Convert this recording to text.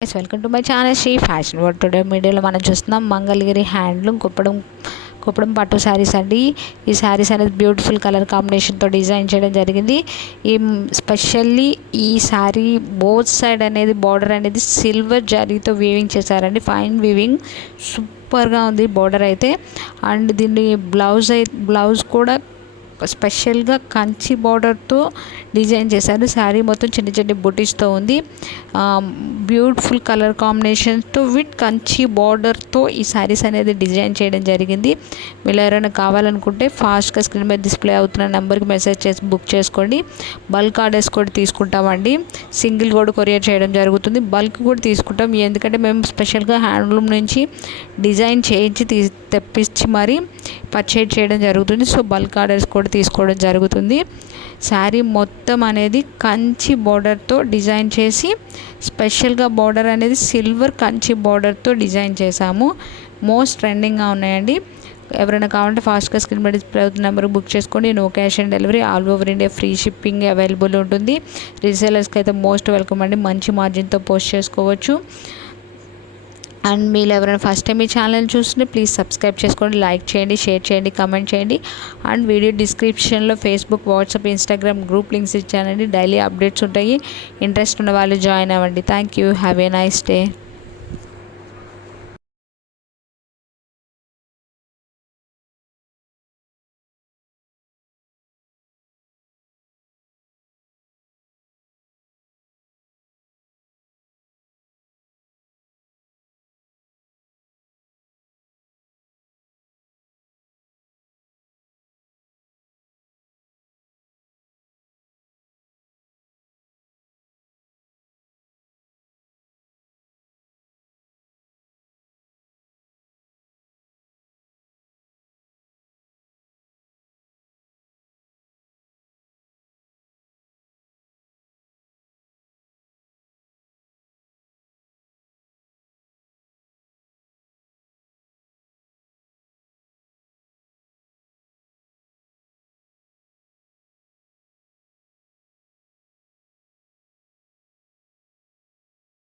Welcome to my channel Shri Fashion World. Today వీడియోలో మనం చూస్తున్నాం మంగళగిరి హ్యాండ్లూమ్ కుప్పడం పట్టు శారీస్ అండి. ఈ శారీస్ అనేది బ్యూటిఫుల్ కలర్ కాంబినేషన్తో డిజైన్ చేయడం జరిగింది. ఈ స్పెషల్లీ ఈ శారీ బోత్ సైడ్ అనేది బార్డర్ అనేది సిల్వర్ జరీతో వీవింగ్ చేశారండి. ఫైన్ వీవింగ్ సూపర్గా ఉంది బార్డర్ అయితే. అండ్ దీన్ని బ్లౌజ్ కూడా స్పెషల్గా కంచి బార్డర్తో డిజైన్ చేశారు. శారీ మొత్తం చిన్న చిన్న బుటీస్తో ఉంది. బ్యూటిఫుల్ కలర్ కాంబినేషన్తో విత్ కంచి బార్డర్తో ఈ శారీస్ అనేది డిజైన్ చేయడం జరిగింది. మీరు ఎవరైనా కావాలనుకుంటే ఫాస్ట్గా స్క్రీన్ మీద డిస్ప్లే అవుతున్న నెంబర్కి మెసేజ్ చేసి బుక్ చేసుకోండి. బల్క్ ఆర్డర్స్ కూడా తీసుకుంటామండి. సింగిల్ కూడా కొరియర్ చేయడం జరుగుతుంది. బల్క్ కూడా తీసుకుంటాం, ఎందుకంటే మేము స్పెషల్గా హ్యాండ్లూమ్ నుంచి డిజైన్ చేయించి తెప్పించి మరీ పర్చేజ్ చేయడం జరుగుతుంది. సో బల్క్ ఆర్డర్స్ కూడా తీసుకోవడం జరుగుతుంది. శారీ మొత్తం అనేది కంచి బార్డర్తో డిజైన్ చేసి స్పెషల్గా బార్డర్ అనేది సిల్వర్ కంచి బార్డర్తో డిజైన్ చేశాము. మోస్ట్ ట్రెండింగ్గా ఉన్నాయండి. ఎవరైనా కావాలంటే ఫాస్ట్గా స్క్రీన్ మీద డిస్ప్లే అవుతున్న నెంబర్కి బుక్ చేసుకోండి. No cash on delivery, all over India free shipping available ఉంటుంది. రీసేలర్స్కి అయితే మోస్ట్ వెల్కమ్ అండి. మంచి మార్జిన్తో పోస్ట్ చేసుకోవచ్చు. అండ్ మీరు ఎవరైనా ఫస్ట్ టైం ఈ ఛానల్ చూస్తుంటే ప్లీజ్ సబ్స్క్రైబ్ చేసుకోండి, లైక్ చేయండి, షేర్ చేయండి, కమెంట్ చేయండి. అండ్ వీడియో డిస్క్రిప్షన్లో Facebook, WhatsApp, Instagram group links ఇచ్చానండి. డైలీ అప్డేట్స్ ఉంటాయి. ఇంట్రెస్ట్ ఉన్న వాళ్ళు జాయిన్ అవ్వండి. Thank you. Have a nice day.